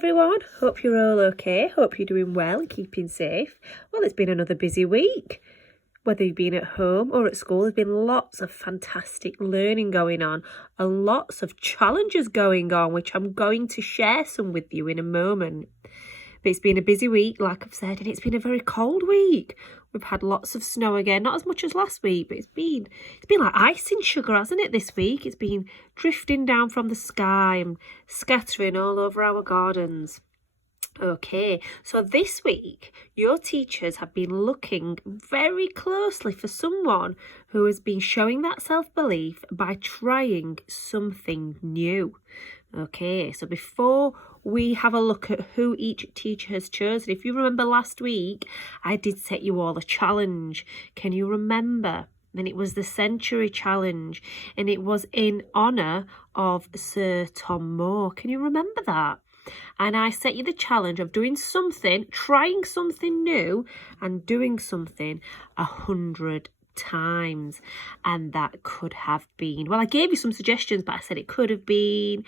everyone, hope you're all okay, hope you're doing well and keeping safe. Well, it's been another busy week. Whether you've been at home or at school, there's been lots of fantastic learning going on and lots of challenges going on, which I'm going to share some with you in a moment. But it's been a busy week, like I've said, and it's been a very cold week. We've had lots of snow again, not as much as last week, but it's been like icing sugar, hasn't it, this week? It's been drifting down from the sky and scattering all over our gardens. Okay, so this week, your teachers have been looking very closely for someone who has been showing that self-belief by trying something new. Okay, so before we have a look at who each teacher has chosen, if you remember last week, I did set you all a challenge. Can you remember? And it was the Century Challenge, and it was in honour of Sir Tom Moore. Can you remember that? And I set you the challenge of doing something, trying something new and doing something 100 times. And that could have been, well, I gave you some suggestions, but I said it could have been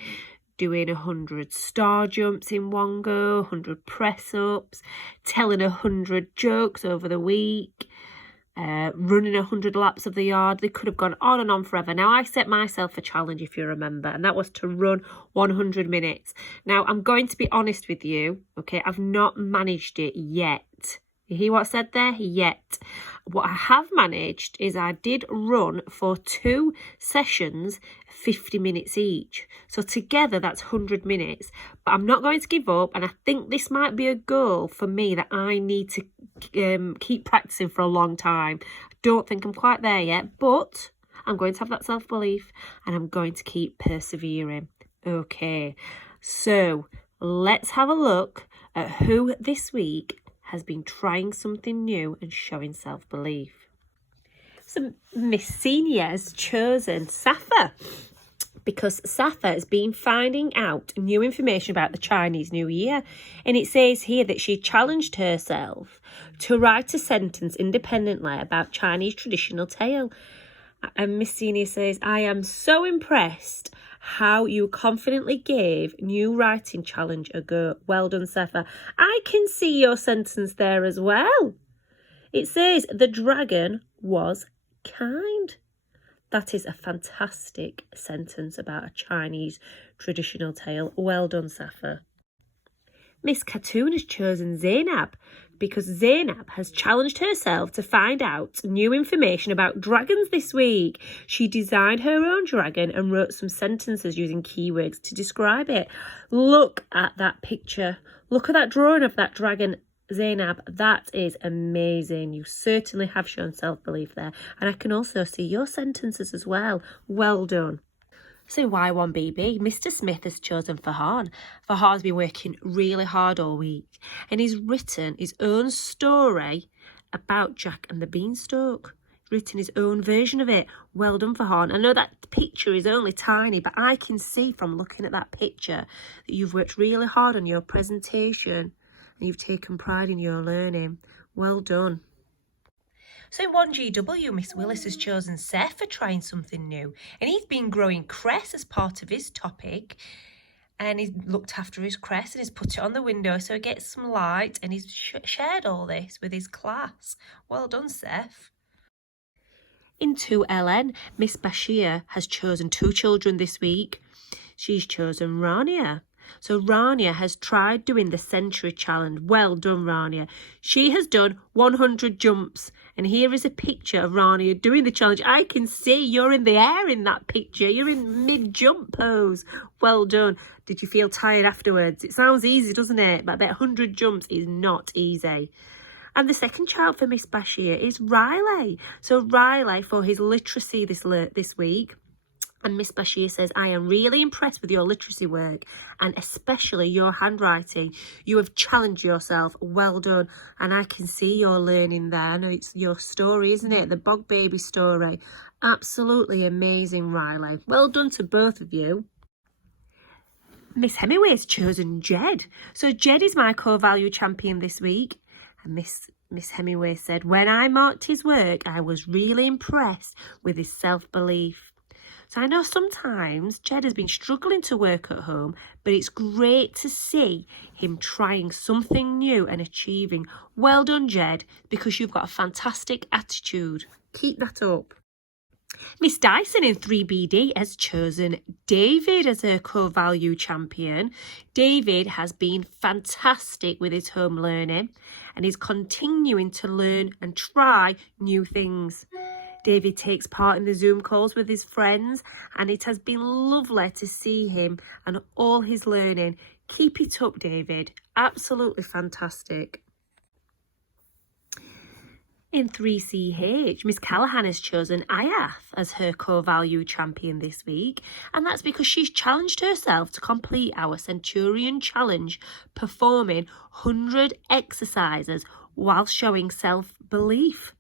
doing 100 star jumps in one go, 100 press-ups, telling 100 jokes over the week, running 100 laps of the yard. They could have gone on and on forever. Now, I set myself a challenge, if you remember, and that was to run 100 minutes. Now, I'm going to be honest with you, okay? I've not managed it yet. You hear what I said there? Yet. What I have managed is I did run for 2 sessions, 50 minutes each. So together, that's 100 minutes. But I'm not going to give up, and I think this might be a goal for me that I need to keep practicing for a long time. I don't think I'm quite there yet, but I'm going to have that self-belief, and I'm going to keep persevering. Okay, so let's have a look at who this week has been trying something new and showing self-belief. So Miss Senior has chosen Safa because Safa has been finding out new information about the Chinese New Year, and it says here that she challenged herself to write a sentence independently about Chinese traditional tale. And Miss Senior says, I am so impressed how you confidently gave new writing challenge a go. Well done, Safa. I can see your sentence there as well. It says, the dragon was kind. That is a fantastic sentence about a Chinese traditional tale. Well done, Safa. Miss Katoon has chosen Zynab because Zynab has challenged herself to find out new information about dragons this week. She designed her own dragon and wrote some sentences using keywords to describe it. Look at that picture. Look at that drawing of that dragon, Zynab. That is amazing. You certainly have shown self-belief there. And I can also see your sentences as well. Well done. So Y1BB, Mr. Smith has chosen Farhan. Farhan's been working really hard all week, and he's written his own story about Jack and the Beanstalk. He's written his own version of it. Well done, Farhan. I know that picture is only tiny, but I can see from looking at that picture that you've worked really hard on your presentation and you've taken pride in your learning. Well done. So in 1GW, Miss Willis has chosen Seth for trying something new, and he's been growing cress as part of his topic, and he's looked after his cress and he's put it on the window so it gets some light, and he's shared all this with his class. Well done, Seth. In 2LN, Miss Bashir has chosen 2 children this week. She's chosen Rania. So Rania has tried doing the Century Challenge. Well done, Rania. She has done 100 jumps. And here is a picture of Rania doing the challenge. I can see you're in the air in that picture. You're in mid-jump pose. Well done. Did you feel tired afterwards? It sounds easy, doesn't it? But that 100 jumps is not easy. And the second child for Miss Bashir is Riley. So Riley, for his literacy this week, and Miss Bashir says, I am really impressed with your literacy work and especially your handwriting. You have challenged yourself. Well done. And I can see your learning there. I know it's your story, isn't it? The Bog Baby story. Absolutely amazing, Riley. Well done to both of you. Miss Hemingway's chosen Jed. So Jed is my core value champion this week. And Miss Hemingway said, when I marked his work, I was really impressed with his self-belief. So I know sometimes Jed has been struggling to work at home, but it's great to see him trying something new and achieving. Well done, Jed, because you've got a fantastic attitude. Keep that up. Miss Dyson in 3BD has chosen David as her core value champion. David has been fantastic with his home learning and is continuing to learn and try new things. David takes part in the Zoom calls with his friends, and it has been lovely to see him and all his learning. Keep it up, David. Absolutely fantastic. In 3CH, Miss Callahan has chosen Ayath as her core value champion this week, and that's because she's challenged herself to complete our Centurion Challenge, performing 100 exercises while showing self-belief.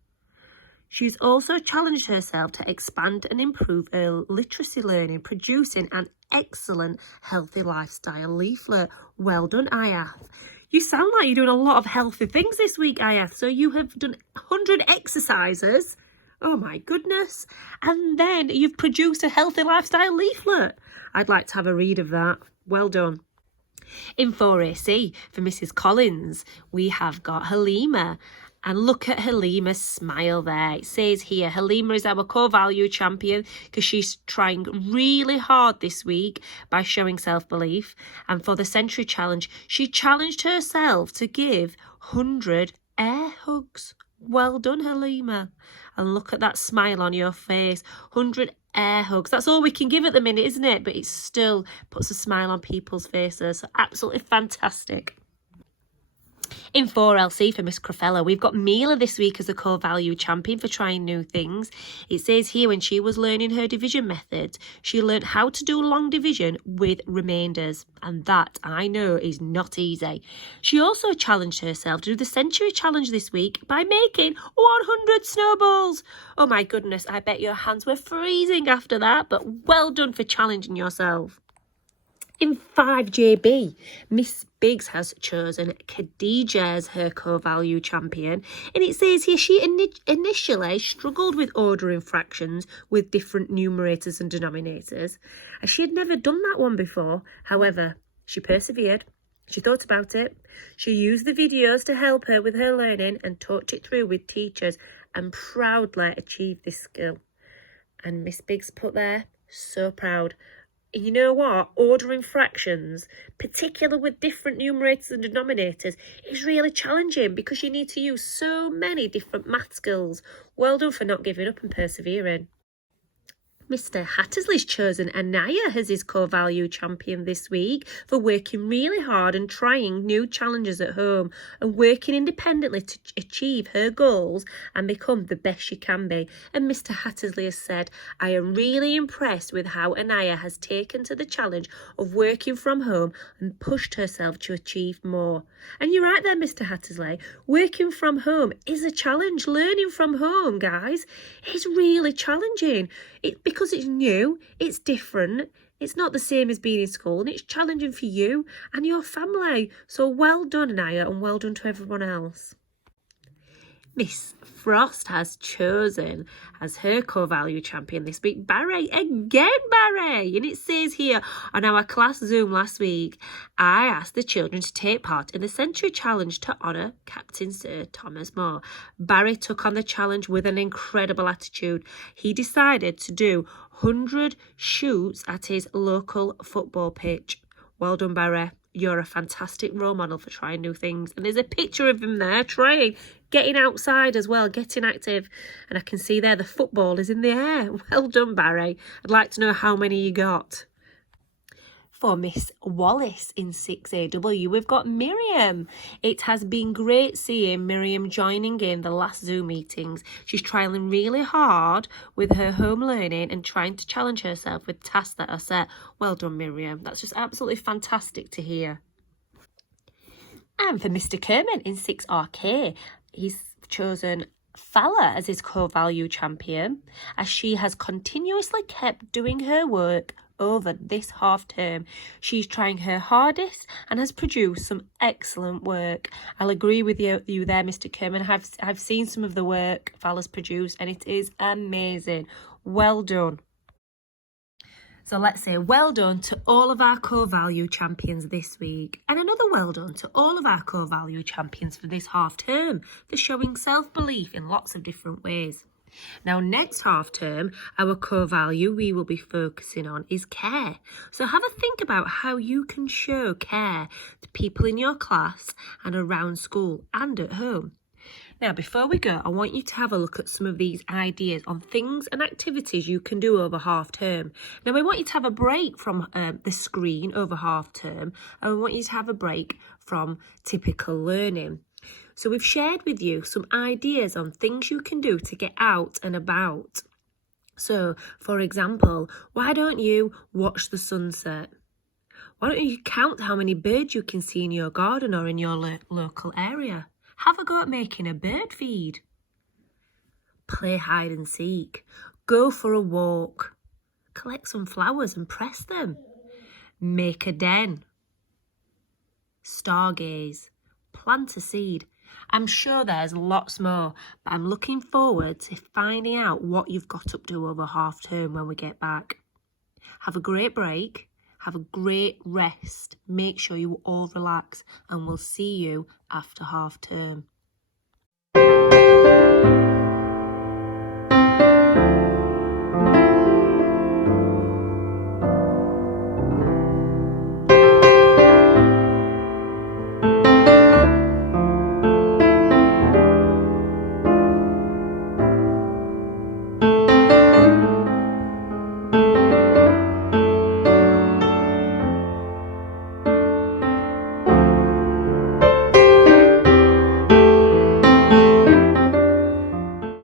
She's also challenged herself to expand and improve her literacy learning, producing an excellent healthy lifestyle leaflet. Well done, Ayath. You sound like you're doing a lot of healthy things this week, Ayath. So you have done 100 exercises. Oh my goodness. And then you've produced a healthy lifestyle leaflet. I'd like to have a read of that. Well done. In 4AC, for Mrs. Collins, we have got Halima. And look at Halima's smile there. It says here, Halima is our core value champion because she's trying really hard this week by showing self-belief. And for the Century Challenge, she challenged herself to give 100 air hugs. Well done, Halima. And look at that smile on your face. 100 air hugs. That's all we can give at the minute, isn't it? But it still puts a smile on people's faces. So absolutely fantastic. In 4LC for Miss Crafella, we've got Mila this week as a core value champion for trying new things. It says here when she was learning her division methods, she learned how to do long division with remainders. And that, I know, is not easy. She also challenged herself to do the Century Challenge this week by making 100 snowballs. Oh my goodness, I bet your hands were freezing after that, but well done for challenging yourself. In 5JB, Miss Biggs has chosen Khadija as her core value champion, and it says here she initially struggled with ordering fractions with different numerators and denominators, as she had never done that one before. However, she persevered, she thought about it, she used the videos to help her with her learning and talked it through with teachers and proudly achieved this skill. And Miss Biggs put there, so proud. You know what? Ordering fractions, particularly with different numerators and denominators, is really challenging because you need to use so many different math skills. Well done for not giving up and persevering. Mr. Hattersley's chosen Anaya as his core value champion this week for working really hard and trying new challenges at home and working independently to achieve her goals and become the best she can be. And Mr. Hattersley has said, I am really impressed with how Anaya has taken to the challenge of working from home and pushed herself to achieve more. And you're right there, Mr. Hattersley. Working from home is a challenge. Learning from home, guys, is really challenging. Because it's new, it's different, it's not the same as being in school, and it's challenging for you and your family. So well done, Anaya, and well done to everyone else. Miss Frost has chosen as her core value champion this week Barry. Again, Barry! And it says here on our class Zoom last week, I asked the children to take part in the Century Challenge to honour Captain Sir Thomas More. Barry took on the challenge with an incredible attitude. He decided to do 100 shoots at his local football pitch. Well done, Barry. You're a fantastic role model for trying new things. And there's a picture of him there trying, getting outside as well, getting active. And I can see there the football is in the air. Well done, Barry. I'd like to know how many you got. For Miss Wallace in 6AW, we've got Miriam. It has been great seeing Miriam joining in the last Zoom meetings. She's trying really hard with her home learning and trying to challenge herself with tasks that are set. Well done, Miriam. That's just absolutely fantastic to hear. And for Mr. Kermit in 6RK, he's chosen Fella as his core value champion, as she has continuously kept doing her work over this half term. She's trying her hardest and has produced some excellent work. I'll agree with you there, Mr. Kermit. I've seen some of the work Fella's produced and it is amazing. Well done. So let's say well done to all of our core value champions this week, and another well done to all of our core value champions for this half term for showing self-belief in lots of different ways. Now, next half term, our core value we will be focusing on is care. So have a think about how you can show care to people in your class and around school and at home. Now, before we go, I want you to have a look at some of these ideas on things and activities you can do over half term. Now, we want you to have a break from the screen over half term, and we want you to have a break from typical learning. So we've shared with you some ideas on things you can do to get out and about. So, for example, why don't you watch the sunset? Why don't you count how many birds you can see in your garden or in your local area? Have a go at making a bird feed. Play hide and seek. Go for a walk. Collect some flowers and press them. Make a den. Stargaze. Plant a seed. I'm sure there's lots more, but I'm looking forward to finding out what you've got up to over half term when we get back. Have a great break. Have a great rest. Make sure you all relax, and we'll see you after half term.